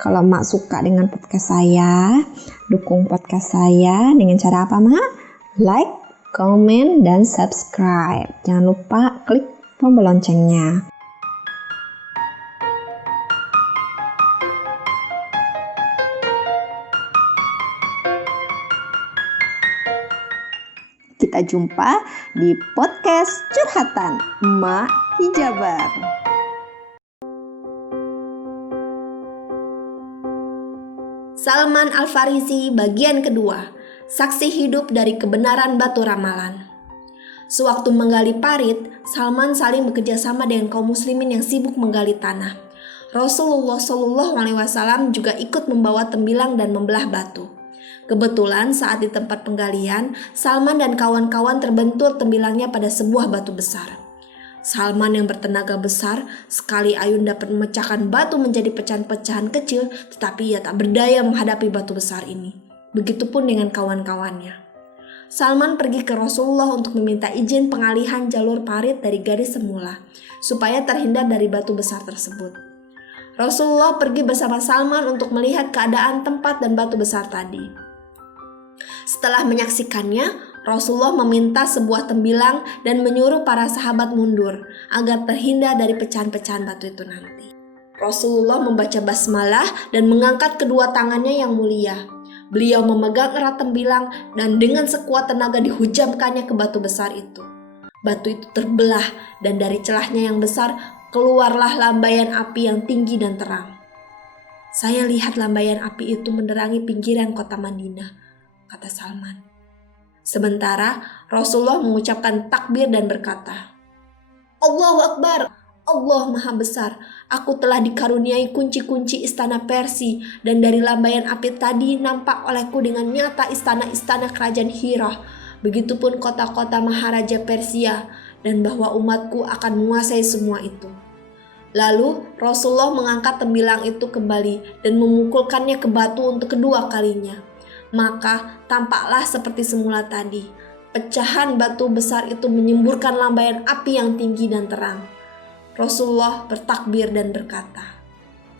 Kalau Mak suka dengan podcast saya, dukung podcast saya dengan cara apa, Mak? Like, comment, dan subscribe. Jangan lupa klik tombol loncengnya. Kita jumpa di podcast curhatan Mak Hijabar. Salman Al-Farisi bagian kedua, saksi hidup dari kebenaran batu ramalan. Sewaktu menggali parit, Salman saling bekerja sama dengan kaum muslimin yang sibuk menggali tanah. Rasulullah SAW juga ikut membawa tembilang dan membelah batu. Kebetulan saat di tempat penggalian, Salman dan kawan-kawan terbentur tembilangnya pada sebuah batu besar. Salman yang bertenaga besar, sekali ayun dapat memecahkan batu menjadi pecahan-pecahan kecil, tetapi ia tak berdaya menghadapi batu besar ini. Begitupun dengan kawan-kawannya. Salman pergi ke Rasulullah untuk meminta izin pengalihan jalur parit dari garis semula, supaya terhindar dari batu besar tersebut. Rasulullah pergi bersama Salman untuk melihat keadaan tempat dan batu besar tadi. Setelah menyaksikannya, Rasulullah meminta sebuah tembilang dan menyuruh para sahabat mundur agar terhindar dari pecahan-pecahan batu itu nanti. Rasulullah membaca basmalah dan mengangkat kedua tangannya yang mulia. Beliau memegang erat tembilang dan dengan sekuat tenaga dihujamkannya ke batu besar itu. Batu itu terbelah dan dari celahnya yang besar keluarlah lambaian api yang tinggi dan terang. "Saya lihat lambaian api itu menerangi pinggiran kota Madinah," kata Salman. Sementara Rasulullah mengucapkan takbir dan berkata, "Allahu Akbar, Allah Maha Besar. Aku telah dikaruniai kunci-kunci istana Persia dan dari lambaian api tadi nampak olehku dengan nyata istana-istana kerajaan Hira. Begitupun kota-kota Maharaja Persia dan bahwa umatku akan menguasai semua itu." Lalu Rasulullah mengangkat tembilang itu kembali dan memukulkannya ke batu untuk kedua kalinya. Maka tampaklah seperti semula tadi. Pecahan batu besar itu menyemburkan lambaian api yang tinggi dan terang. Rasulullah bertakbir dan berkata,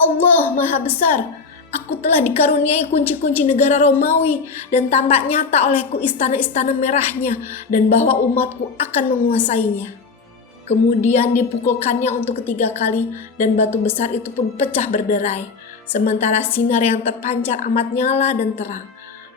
"Allah Maha Besar. Aku telah dikaruniai kunci-kunci negara Romawi dan tampak nyata olehku istana-istana merahnya dan bahwa umatku akan menguasainya." Kemudian dipukulkannya untuk ketiga kali dan batu besar itu pun pecah berderai. Sementara sinar yang terpancar amat nyala dan terang.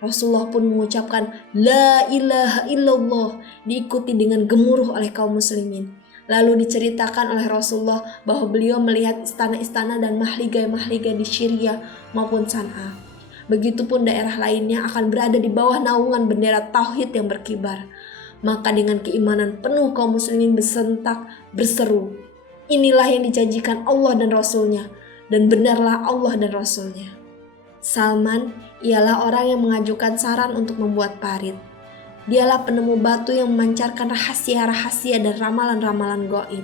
Rasulullah pun mengucapkan La ilaha illallah, diikuti dengan gemuruh oleh kaum muslimin. Lalu diceritakan oleh Rasulullah bahwa beliau melihat istana-istana dan mahligai-mahligai di Syria maupun San'a. Begitupun daerah lainnya akan berada di bawah naungan bendera tauhid yang berkibar. Maka dengan keimanan penuh kaum muslimin bersentak berseru, "Inilah yang dijanjikan Allah dan Rasulnya, dan benarlah Allah dan Rasulnya." Salman ialah orang yang mengajukan saran untuk membuat parit. Dialah penemu batu yang memancarkan rahasia-rahasia dan ramalan-ramalan gaib.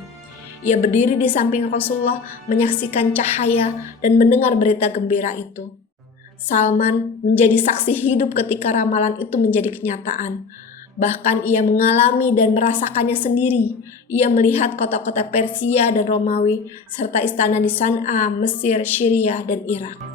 Ia berdiri di samping Rasulullah menyaksikan cahaya dan mendengar berita gembira itu. Salman menjadi saksi hidup ketika ramalan itu menjadi kenyataan. Bahkan ia mengalami dan merasakannya sendiri. Ia melihat kota-kota Persia dan Romawi serta istana di San'a, Mesir, Syria, dan Irak.